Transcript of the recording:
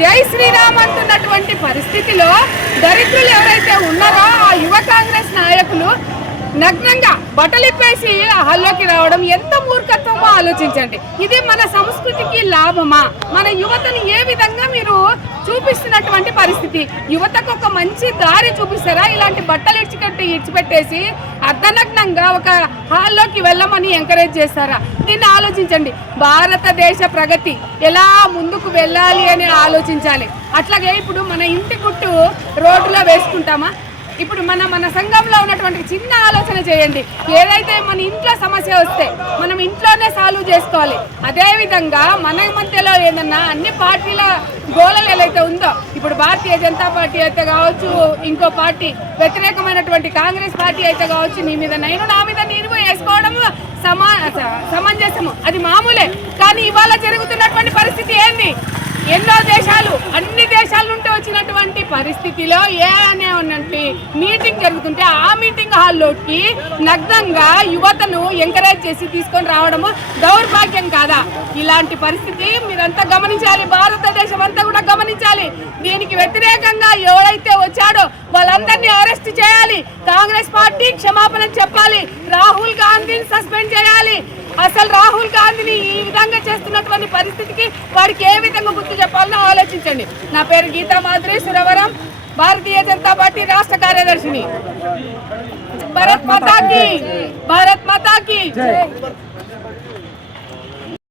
జై శ్రీరామ్ అంటున్నటువంటి పరిస్థితిలో దరిద్రులు ఎవరైతే ఉన్నారో ఆ యువ కాంగ్రెస్ నాయకులు నగ్నంగా బట్టలిప్పేసి హాల్లోకి రావడం ఎంత మూర్ఖత్వమో ఆలోచించండి. ఇది మన సంస్కృతికి లాభమా? మన యువతను ఏ విధంగా మీరు చూపిస్తున్నటువంటి పరిస్థితి? యువతకు ఒక మంచి దారి చూపిస్తారా? ఇలాంటి బట్టలు ఇడిచిపెట్టేసి అర్ధనగ్నంగా ఒక హాల్లోకి వెళ్ళమని ఎంకరేజ్ చేస్తారా? దీన్ని ఆలోచించండి. భారతదేశ ప్రగతి ఎలా ముందుకు వెళ్ళాలి అని ఆలోచించాలి. అట్లాగే ఇప్పుడు మన ఇంటి గుట్టు రోడ్డులో వేసుకుంటామా? ఇప్పుడు మన సంఘంలో ఉన్నటువంటి చిన్న ఆలోచన చేయండి. ఏదైతే మన ఇంట్లో సమస్య వస్తే మనం ఇంట్లోనే సాల్వ్ చేసుకోవాలి. అదేవిధంగా మన మధ్యలో ఏదన్నా అన్ని పార్టీల గోళలు ఏదైతే ఉందో, ఇప్పుడు భారతీయ జనతా పార్టీ అయితే కావచ్చు, ఇంకో పార్టీ వ్యతిరేకమైనటువంటి కాంగ్రెస్ పార్టీ అయితే కావచ్చు, నీ మీద నేను నా మీద నేను వేసుకోవడం సమంజసము, అది మామూలే. కానీ ఇవాళ జరుగుతున్నటువంటి పరిస్థితి ఏంది? ఎన్నో దేశాలు, అన్ని దేశాల నుండి వచ్చినటువంటి పరిస్థితిలో ఉన్నటువంటి మీటింగ్ జరుగుతుంటే ఆ మీటింగ్ హాల్లోకి నగ్నంగా యువతను ఎంకరేజ్ చేసి తీసుకొని రావడము దౌర్భాగ్యం కాదా? ఇలాంటి పరిస్థితి మీరంతా గమనించాలి, భారతదేశం అంతా కూడా గమనించాలి. దీనికి వ్యతిరేకంగా ఎవరైతే వచ్చాడో వాళ్ళందరినీ అరెస్ట్ చేయాలి. కాంగ్రెస్ పార్టీ క్షమాపణ చెప్పాలి. రాహుల్ గాంధీని సస్పెండ్ చేయాలి. అసలు రాహుల్ గాంధీని ఈ విధంగా చేస్తున్నటువంటి పరిస్థితికి వాడికి ఏ విధంగా గుర్తు చెప్పాలని ఆలోచించండి. నా పేరు గీతా మాధురి, సురవరం, భారతీయ జనతా పార్టీ రాష్ట్ర కార్యదర్శిని. భారత్ మాతా కీ, భారత్ మాతా కీ.